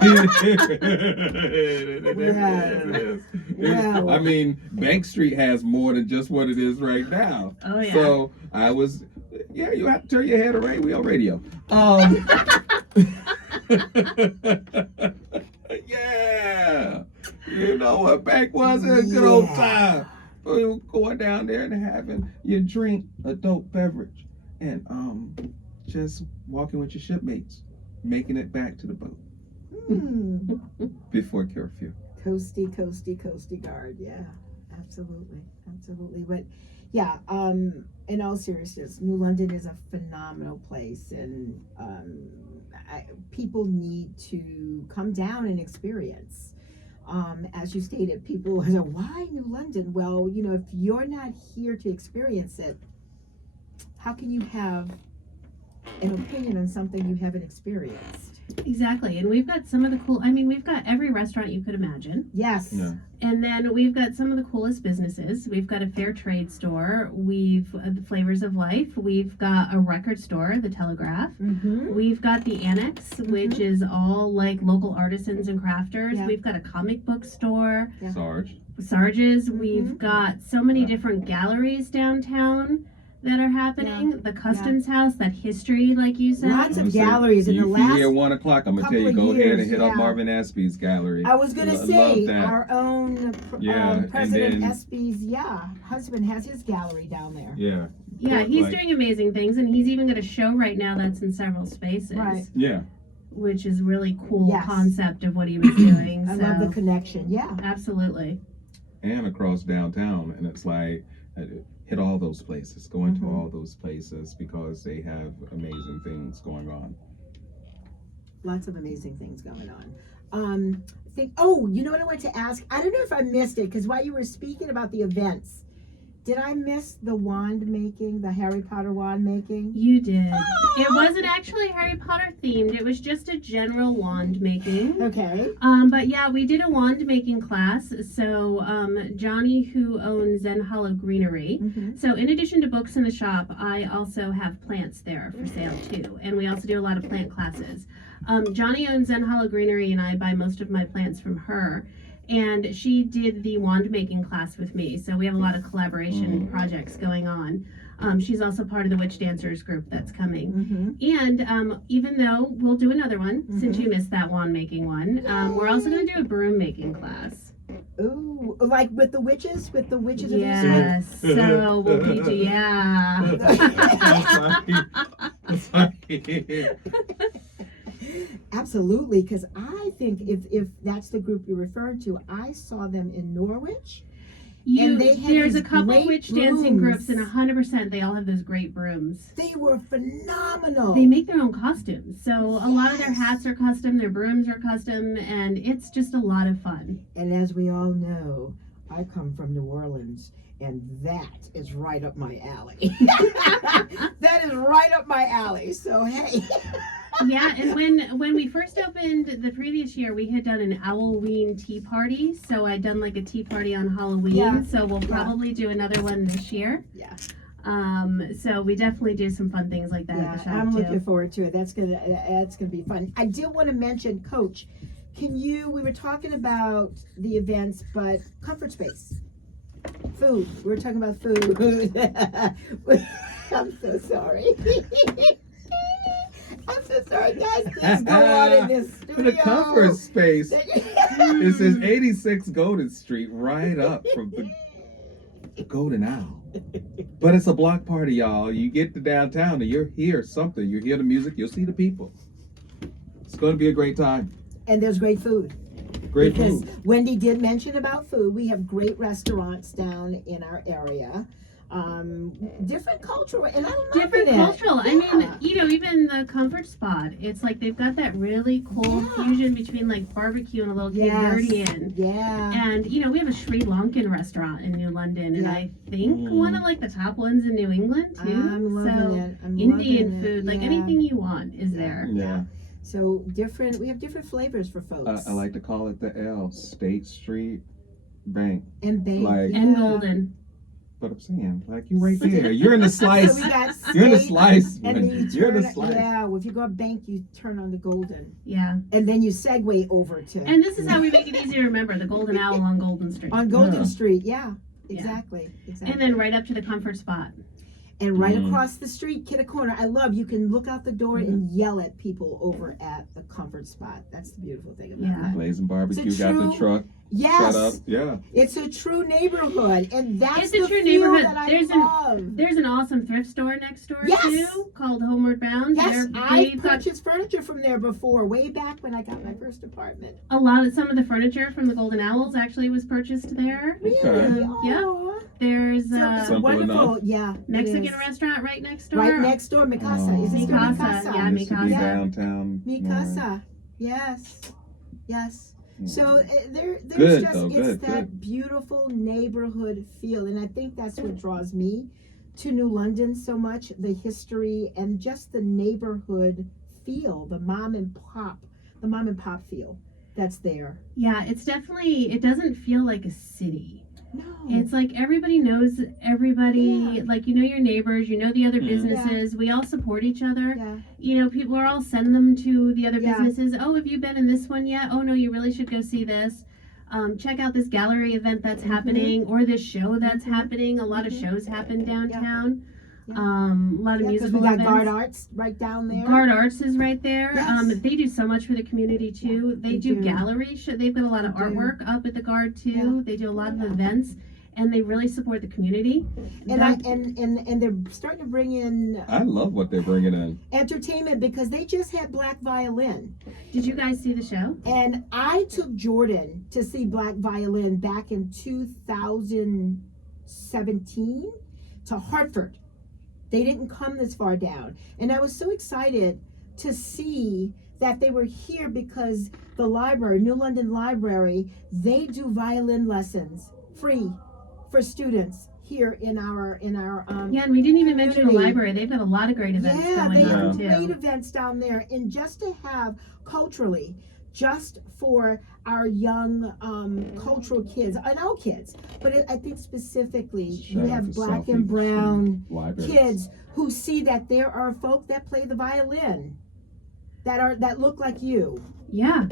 Well. I mean, Bank Street has more than just what it is right now. Oh, yeah. So I was, you have to turn your head around. We on radio. Yeah. You know what bank was? A good old time. We were going down there and having your drink, a dope beverage, and just walking with your shipmates, making it back to the boat Mm. before curfew. Coasty guard. Yeah, absolutely. But yeah, in all seriousness, New London is a phenomenal place, and people need to come down and experience. As you stated, people say, why New London? Well, if you're not here to experience it, how can you have an opinion on something you haven't experienced? Exactly. And we've got some of the we've got every restaurant you could imagine. Yes. Yeah. And then we've got some of the coolest businesses. We've got a fair trade store. We've the Flavors of Life. We've got a record store, the Telegraph. Mm-hmm. We've got the Annex, which is all like local artisans and crafters. Yeah. We've got a comic book store, Yeah. Sarge. Sarge's. We've got so many different galleries downtown that are happening. The Customs House, that history, like you said. Lots of galleries in the If last you hear 1 o'clock, I'm gonna tell you, couple go ahead years, and hit up yeah. Marvin Espy's gallery. I was gonna Love say that. our own Yeah, and President then- Espy's husband has his gallery down there. Yeah. Yeah, he's Like- doing amazing things, and he's even got a show right now that's in several spaces, Right. Yeah. which is really cool Yes. concept of what he was doing. I so love the connection. Yeah. absolutely. And across downtown, and it's like hit all those places, go into Mhm. all those places because they have amazing things going on. Lots of amazing things going on. You know what I wanted to ask? I don't know if I missed it, because while you were speaking about the events, did I miss the wand making, the Harry Potter wand making? You did. It wasn't actually Harry Potter themed. It was just a general wand making. Okay. But yeah, we did a wand making class. So Johnny, who owns Zen Hollow Greenery. Mm-hmm. So in addition to books in the shop, I also have plants there for sale too. And we also do a lot of plant classes. Johnny owns Zen Hollow Greenery, and I buy most of my plants from her. And she did the wand making class with me. So we have a lot of collaboration projects going on. She's also part of the Witch Dancers group that's coming. Mm-hmm. And even though we'll do another one, since you missed that wand making one, we're also going to do a broom making class. Ooh, like with the witches? With the witches of Yes. So we'll teach you, yeah. Sorry. Absolutely, because I think if that's the group you're referring to, I saw them in Norwich. And they had There's these a couple great witch dancing brooms. groups, and 100% they all have those great brooms. They were phenomenal. They make their own costumes. So a lot of their hats are custom, their brooms are custom, and it's just a lot of fun. And as we all know, I come from New Orleans, and that is right up my alley. That is right up my alley. So hey. Yeah, and when we first opened the previous year, we had done an Halloween tea party. So I'd done like a tea party on Halloween. Yeah. So we'll probably do another one this year. Yeah. So we definitely do some fun things like that at the shop I'm too. looking forward to it. That's gonna be fun. I did want to mention, Coach. We were talking about the events, but comfort space, food. We were talking about food. I'm so sorry. I'm so sorry, guys. Things go on in this studio. The comfort space. It says 86 Golden Street right up from the Golden Owl. But it's a block party, y'all. You get to downtown and you're here something. You hear the music, you'll see the people. It's going to be a great time. And there's great food. Great Because food. Wendy did mention about food. We have great restaurants down in our area. Different cultural, and I love Different it. cultural. I Yeah. mean, you know, even the comfort spot. It's like they've got that really cool Yeah. fusion between like barbecue and a little Yes. Caribbean. Yeah. And you know, we have a Sri Lankan restaurant in New London, and Yeah. I think one of like the top ones in New England too. I'm loving so it. I'm Indian loving food, it. like Yeah. anything you want, is there. Yeah. So we have different flavors for folks. I like to call it the L, State Street Bank. and bake. like- And yeah. golden. But I'm saying, like, you're right there. You're in the slice. So we got You're in the steak, slice. and then Wendy. you You're in turn the slice. yeah. Well, if you go up bank, you turn on the golden, Yeah. and then you segue over to And this is how we make it easy to remember: the Golden Owl on Golden Street. on Golden Yeah. Street. Yeah, Yeah. exactly. And then right up to the comfort spot. And right Mhm. across the street, Kitty Corner. I love you can look out the door and yell at people over at the comfort spot. That's the beautiful thing about Yeah. that. Blazing Barbecue It's a got the true- truck Yes, set up. Yeah. it's a true neighborhood, and that's It's a the true feel neighborhood. that I There's love. There's an awesome thrift store next door Yes. too, called Homeward Bound. Yes, They've I got purchased furniture from there before, way back when I got my first apartment. some of the furniture from the Golden Owls actually was purchased there. Really? Okay. Yeah. Aw. There's So, a Simple wonderful, enough. yeah. it Mexican is. restaurant right next door. Right next door, Mikasa. Oh. Is it still Mikasa, Mikasa? yeah, Used to be Mikasa. downtown. Mikasa. Yes. Yes. So there's Good, just though. it's Good, that beautiful neighborhood feel, and I think that's what draws me to New London so much, the history and just the neighborhood feel, the mom and pop feel that's there. Yeah, it's definitely. It doesn't feel like a city. No. It's like everybody knows everybody. Yeah. Like you know your neighbors, you know the other Mhm. businesses. We all support each other. yeah. You know, people are all sending them to the other Yeah. businesses. Oh, have you been in this one yet? Oh no, you really should go see this. Check out this gallery event that's happening, or this show that's happening. A lot of shows happen downtown. Yeah. A lot of Yeah, 'cause musical we got events. Guard Arts right down there. Guard Arts is right there. Yes. They do so much for the community too. They they do do. gallery show. They've got a lot of They do. artwork up at the Guard too. Yeah. They do a lot of Yeah. events, and they really support the community. and That- and they're starting to bring in I love what they're bringing in. entertainment because they just had Black Violin. Did you guys see the show? And I took Jordan to see Black Violin back in 2017 to Hartford. They didn't come this far down. And I was so excited to see that they were here because the library, New London Library, they do violin lessons free for students here in our Yeah, and we didn't even mention the community. library. They've got a lot of great events yeah, going they on have too. great events down there, and just to have culturally, just for our young cultural kids and our kids, but I think specifically Shout you out have to black Southeast and brown Libraries. kids who see that there are folk that play the violin that look like you. Yeah.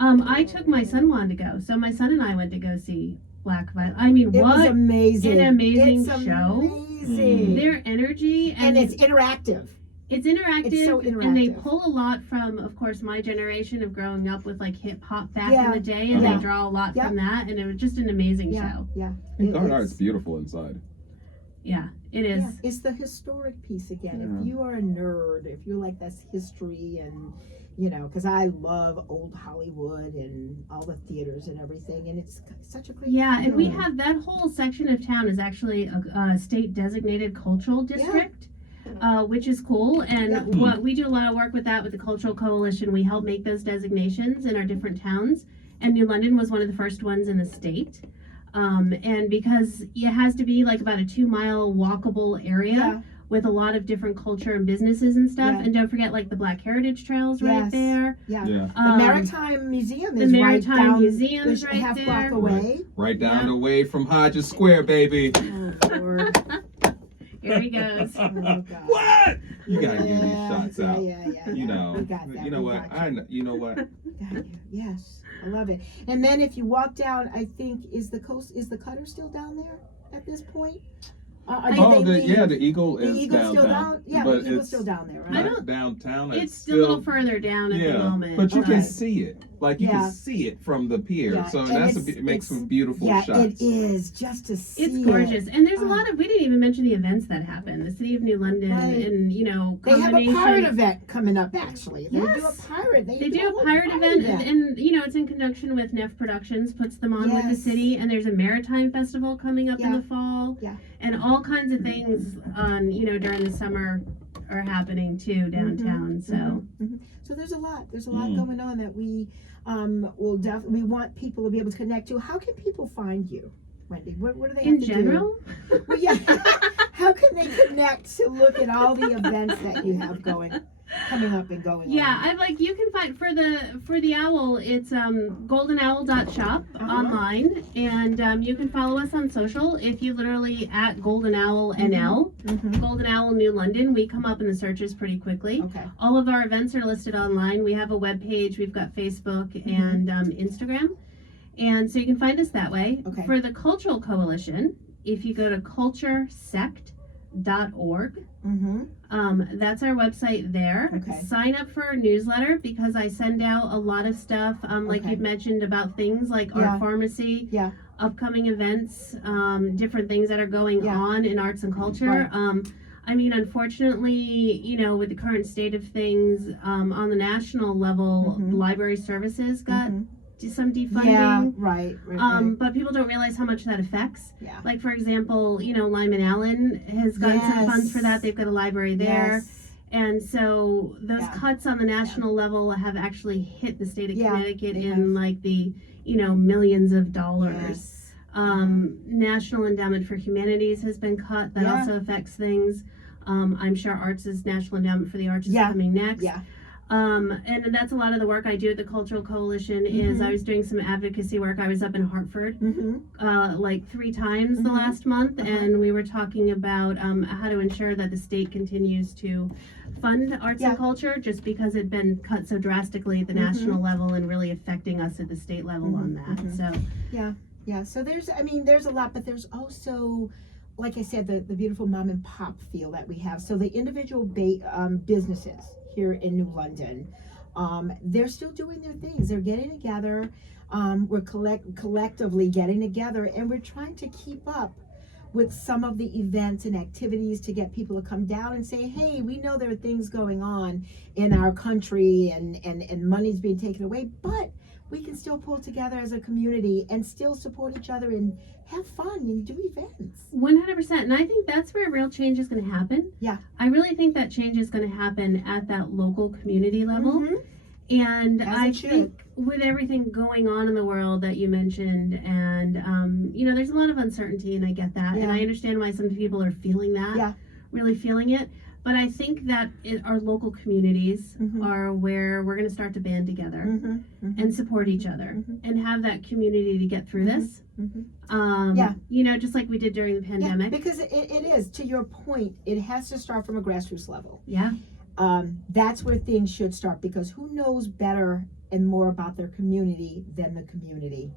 I took my son wanted to go, so my son and I went to go see Black Violin. I mean, It was what amazing. an amazing It's show. amazing. Their energy And it's interactive. It's interactive, It's so and they interactive. pull a lot from, of course, my generation of growing up with like hip hop back Yeah. in the day, and Yeah. they draw a lot Yeah. from that, and it was just an amazing Yeah, show. yeah. And Guard It's- Art's beautiful inside. Yeah, it is. Yeah, it's the historic piece again. Yeah. If you are a nerd, if you like that's history and because I love old Hollywood and all the theaters and everything, and it's such a great. Yeah, and we feeling. have that whole section of town is actually a state designated cultural district. Which is cool, and Yeah. what we do a lot of work with that with the Cultural Coalition. We help make those designations in our different towns, and New London was one of the first ones in the state. And because it has to be like about a 2-mile walkable area Yeah. with a lot of different culture and businesses and stuff. Yeah. And don't forget like the Black Heritage Trails right Yes. there. Yeah. Yeah. The Maritime Museum the is Maritime right down Museum's a right half there. block away. Right down Yeah. the way from Hodges Square, baby. Oh, Lord. Here he goes. Oh, God. What? You gotta give these Yeah, shots yeah, out. Yeah. You know. We got that. You know We what? got you. You know what? Got you. Yes, I love it. And then if you walk down, I think is the cutter still down there at this point? Or did Oh, they leave? the Eagle The is Eagle's downtown. still down. Yeah, but the Eagle's it's still down there, I right? don't- downtown. It's a little further down at the moment. But you Okay. can see it. Like you Yeah. can see it from the pier. Yeah, So and it makes some beautiful Yeah, shots. it is just to see. It's gorgeous. And there's a Oh. lot of, we didn't even mention the events that happen. The City of New London Right. and, They have a combination. pirate event coming up. Actually, they do a Yes. pirate. They do a whole pirate event, and it's in conjunction with Neff Productions, puts them on with the Yes. city, and there's a maritime festival coming up in Yeah. the fall, Yeah. and all kinds of things on during the summer are happening too downtown. So So there's a lot. There's a lot Mm. going on that we will definitely. We want people to be able to connect to. How can people find you, Wendy? What do they have in to general, do? Well, yeah. How can they connect to look at all the events that you have coming up and going yeah, on? I like you can find for the owl. It's goldenowl.shop online, and you can follow us on social. If you literally at Golden Owl NL, Mm-hmm. Golden Owl New London, we come up in the searches pretty quickly. Okay. All of our events are listed online. We have a web page. We've got Facebook and Instagram, and so you can find us that way. Okay. For the Cultural Coalition, if you go to culturesect.org. Mm-hmm. That's our website there. Okay. Sign up for our newsletter because I send out a lot of stuff, like Okay. you'd mentioned about things like Yeah. Art Pharmacy, Yeah. upcoming events, different things that are going Yeah. on in arts and culture. Unfortunately, with the current state of things, on the national level, Mhm. library services got some defunding. Yeah. Right. But people don't realize how much that affects. Yeah. Like, for example, Lyman Allen has gotten some Yes. funds for that. They've got a library there. Yes. And so those Yeah. cuts on the national level have actually hit the state of Yeah, Connecticut they in have. like the, millions of dollars. Yes. National Endowment for Humanities has been cut. That Yeah. also affects things. I'm sure National Endowment for the Arts is Yeah. coming next. Yeah. And that's a lot of the work I do at the Cultural Coalition is Mhm. I was doing some advocacy work. I was up in Hartford Mm-hmm. like 3 times the Mhm. last month, Uh-huh. and we were talking about how to ensure that the state continues to fund arts Yeah. and culture, just because it'd been cut so drastically at the Mhm. national level and really affecting us at the state level on that. Mhm. So Yeah, so there's a lot, but there's also, like I said, the beautiful mom and pop feel that we have. So the individual businesses here in New London, they're still doing their things. They're getting together. We're collectively getting together, and we're trying to keep up with some of the events and activities to get people to come down and say, hey, we know there are things going on in our country and money's being taken away, but we can still pull together as a community and still support each other and have fun and do events. 100%, and I think that's where real change is going to happen. Yeah. I really think that change is going to happen at that local community level. Mhm. And As I it should. think with everything going on in the world that you mentioned, and there's a lot of uncertainty, and I get that, and Yeah. I understand why some people are feeling that, Yeah. really feeling it. But I think that our local communities Mhm. are where we're going to start to band together Mhm. Mhm. and support each other Mhm. and have that community to get through this. Mhm. Just like we did during the pandemic. Yeah, because it is, to your point, it has to start from a grassroots level. Yeah. That's where things should start, because who knows better and more about their community than the community?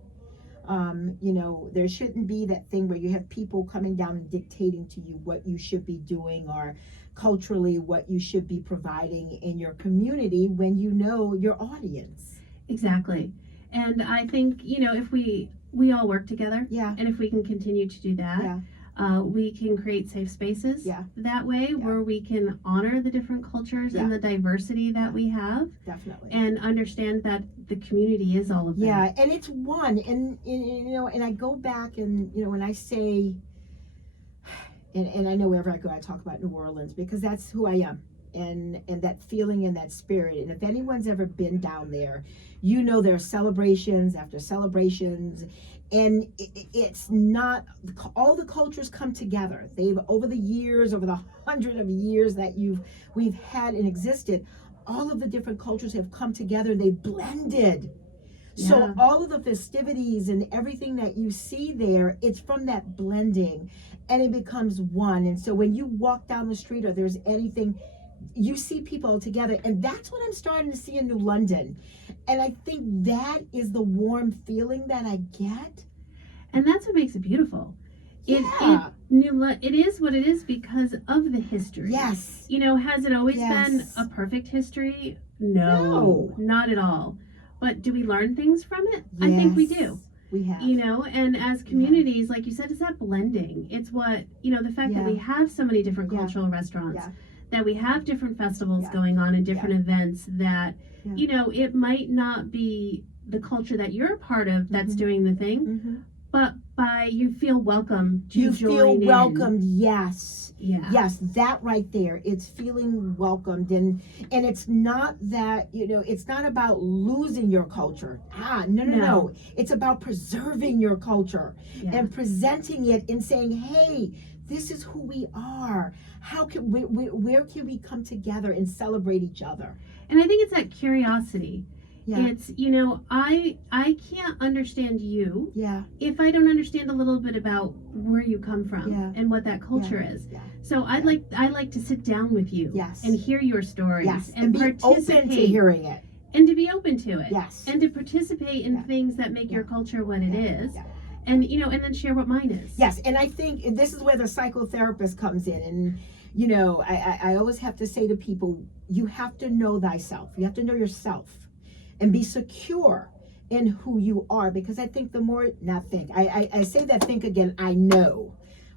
There shouldn't be that thing where you have people coming down and dictating to you what you should be doing, or culturally what you should be providing in your community, when you know your audience. Exactly. And I think, if we all work together, Yeah. and if we can continue to do that, we can create safe spaces Yeah. that way, where we can honor the different cultures and Yeah. the diversity that we have, Definitely. and understand that the community is all of that. Yeah, and it's one, and I go back, and when I say, and I know wherever I go, I talk about New Orleans, because that's who I am, and that feeling and that spirit. And if anyone's ever been down there, there are celebrations after celebrations, and it's not, all the cultures come together. They've, over the years, over the 100 of years that we've had and existed, all of the different cultures have come together and they blended. So Yeah. all of the festivities and everything that you see there, it's from that blending, and it becomes one. And so when you walk down the street or there's anything, you see people together, and that's what I'm starting to see in New London. And I think that is the warm feeling that I get. And that's what makes it beautiful. Yeah. It is what it is because of the history. Yes. You know, has it always Yes. been a perfect history? No, not at all. But do we learn things from it? I think we Yes, do. We have. You know, and as communities, like you said, it's that blending. It's what, you know, the fact that we have so many different Yeah. cultural restaurants, Yeah. that we have different festivals Yeah. going on and different events that, Yeah. you know, it might not be the culture that you're a part of that's Mhm. doing the thing, Mhm. but you feel welcome to You join feel in. welcomed. Yes. Yeah. Yes, that right there. It's feeling welcomed, and it's not that, you know, it's not about losing your culture. No. It's about preserving your culture Yeah. and presenting it and saying, "Hey, this is who we are. How can where can we come together and celebrate each other?" And I think it's that curiosity. Yeah. It's, you know, I can't understand you Yeah. if I don't understand a little bit about where you come from Yeah. and what that culture is. Yeah. So I like to sit down with you Yes. and hear your stories Yes. and be open participate to hearing it. and to be open to it. Yes. And to participate in Yeah. things that make your culture what it is. Yeah. And, you know, and then share what mine is. Yes, and I think this is where the psychotherapist comes in. And, you know, I always have to say to people, you have to know thyself. You have to know yourself and be secure in who you are. Because I think the more, I say that think again, I know.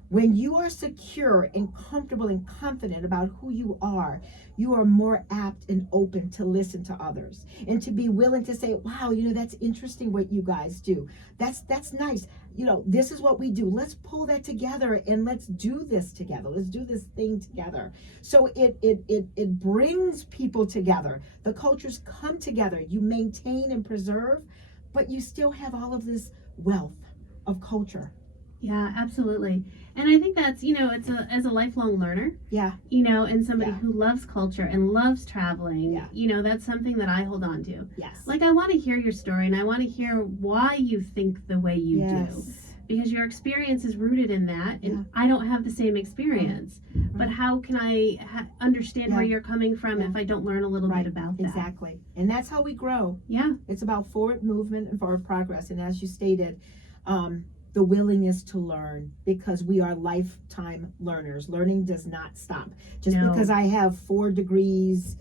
When you are secure and comfortable and confident about who you are more apt and open to listen to others and to be willing to say, wow, you know, that's interesting what you guys do. That's nice. You know, this is what we do. Let's pull that together and let's do this together. Let's do this thing together. So it brings people together. The cultures come together. You maintain and preserve, but you still have all of this wealth of culture. Yeah, absolutely. And I think that's, you know, it's as a lifelong learner, Yeah. you know, and somebody Yeah. who loves culture and loves traveling, Yeah. you know, that's something that I hold on to. Yes. Like, I want to hear your story and I want to hear why you think the way you do. Yes. Because your experience is rooted in that, and Yeah. I don't have the same experience. But how can I understand where Yeah. you're coming from Yeah. if I don't learn a little Right. bit about that? Exactly. And that's how we grow. Yeah. It's about forward movement and forward progress. And as you stated, the willingness to learn, because we are lifetime learners. Learning does not stop. Just No. because I have 4 degrees,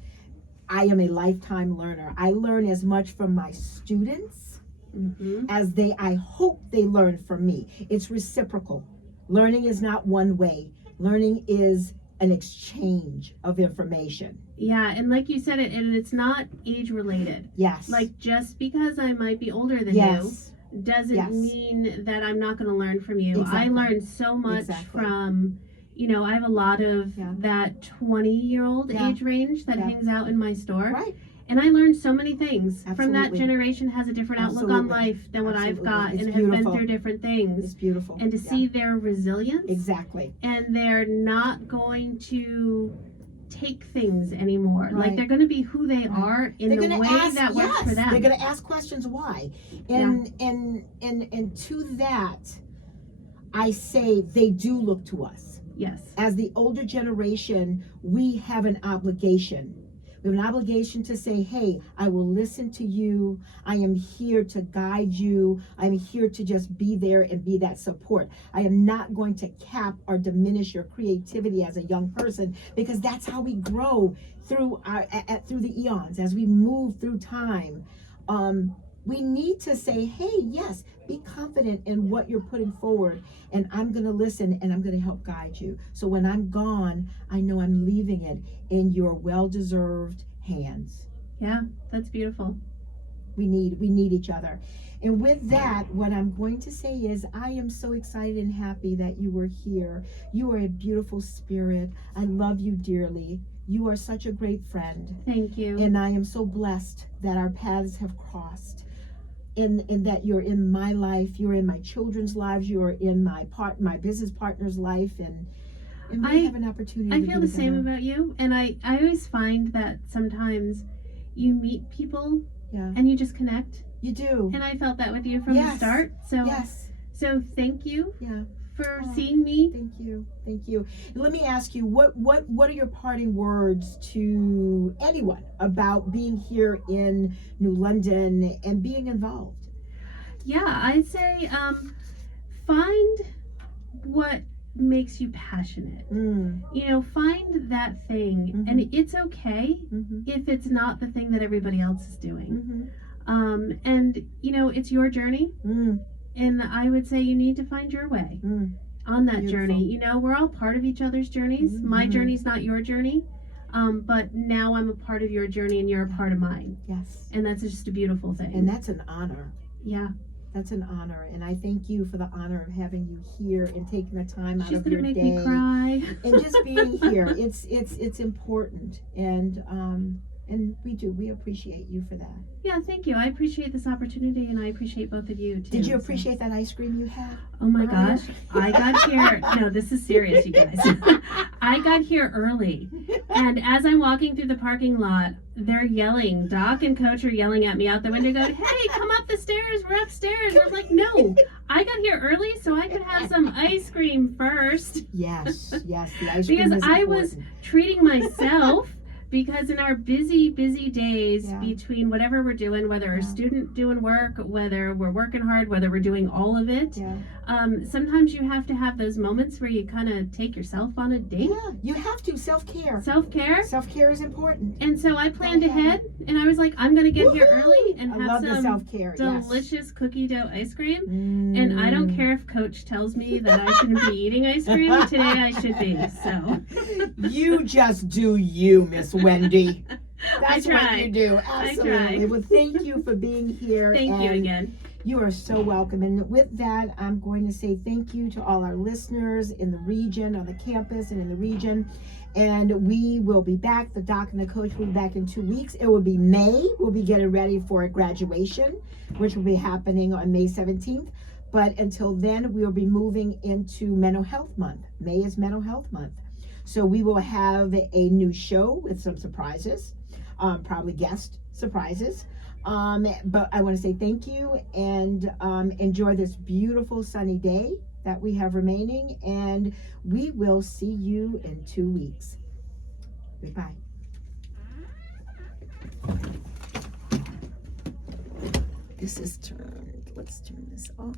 I am a lifetime learner. I learn as much from my students Mm-hmm. as I hope they learn from me. It's reciprocal. Learning is not one way. Learning is an exchange of information. Yeah, and like you said, it's not age related. Yes. Like, just because I might be older than yes. you doesn't Yes. mean that I'm not going to learn from you. Exactly. I learned so much Exactly. from, you know, I have a lot of Yeah. that 20-year-old Yeah. age range that Yeah. hangs out in my store. Right. And I learned so many things from that Absolutely. generation, has a different outlook on Absolutely. life than what I've Absolutely. got, It's and have beautiful. been through different things. It's beautiful. And to Yeah. see their resilience, Exactly. and they're not going to take things anymore. Like, Right. they're going to be who they are in They're the gonna way ask, that works yes, for them. They're going to ask questions why. And to that, I say they do look to us. Yes. As the older generation, we have an obligation. We have an obligation to say, hey, I will listen to you. I am here to guide you. I'm here to just be there and be that support. I am not going to cap or diminish your creativity as a young person, because that's how we grow through through the eons as we move through time. We need to say, hey, yes, be confident in what you're putting forward, and I'm going to listen and I'm going to help guide you. So when I'm gone, I know I'm leaving it in your well-deserved hands. Yeah, that's beautiful. We need each other. And with that, what I'm going to say is, I am so excited and happy that you were here. You are a beautiful spirit. I love you dearly. You are such a great friend. Thank you. And I am so blessed that our paths have crossed. in that you're in my life, you're in my children's lives, you're in my business partner's life, and we have an opportunity. I feel the same about you, and I always find that sometimes you meet people, and you just connect. You do. And I felt that with you from the start. So So thank you. For seeing me. Thank you. Let me ask you, what are your parting words to anyone about being here in New London and being involved? Yeah, I'd say find what makes you passionate. You know, find that thing, and it's okay if it's not the thing that everybody else is doing. And you know, it's your journey. And I would say you need to find your way on that journey. You know, we're all part of each other's journeys. My journey's not your journey, but now I'm a part of your journey and you're a part of mine. Yes. And that's just a beautiful thing. And that's an honor. Yeah. That's an honor. And I thank you for the honor of having you here and taking the time out of your day. She's gonna make me cry. And just being here. It's important. And we appreciate you for that. Yeah, thank you. I appreciate this opportunity, and I appreciate both of you too. Did you appreciate that ice cream you had? Oh my gosh, I got here. No, this is serious, you guys. I got here early, and as I'm walking through the parking lot, they're yelling. Doc and Coach are yelling at me out the window, going, "Hey, come up the stairs. We're upstairs." I'm like, "No, I got here early so I could have some ice cream first." Yes, the ice cream because is I important. was treating myself. Because in our busy days between whatever we're doing, whether we're a student doing work, whether we're working hard, whether we're doing all of it, sometimes you have to have those moments where you kind of take yourself on a date. Yeah, you have to. Self-care. Self-care is important. And so I planned ahead, and I was like, I'm going to get here early and have some delicious cookie dough ice cream. And I don't care if Coach tells me that I shouldn't be eating ice cream. Today I should be. So you just do you, Miss Wendy. That's what you do. Absolutely. I try. Well, thank you for being here. Thank you again. You are so welcome. And with that, I'm going to say thank you to all our listeners in the region, on the campus and in the region. And we will be back. The Doc and the Coach will be back in 2 weeks. It will be May. We'll be getting ready for a graduation, which will be happening on May 17th. But until then, we'll be moving into Mental Health Month. May is Mental Health Month. So we will have a new show with some surprises, probably guest surprises. But I want to say thank you and enjoy this beautiful sunny day that we have remaining. And we will see you in 2 weeks. Goodbye. This is turned. Let's turn this off.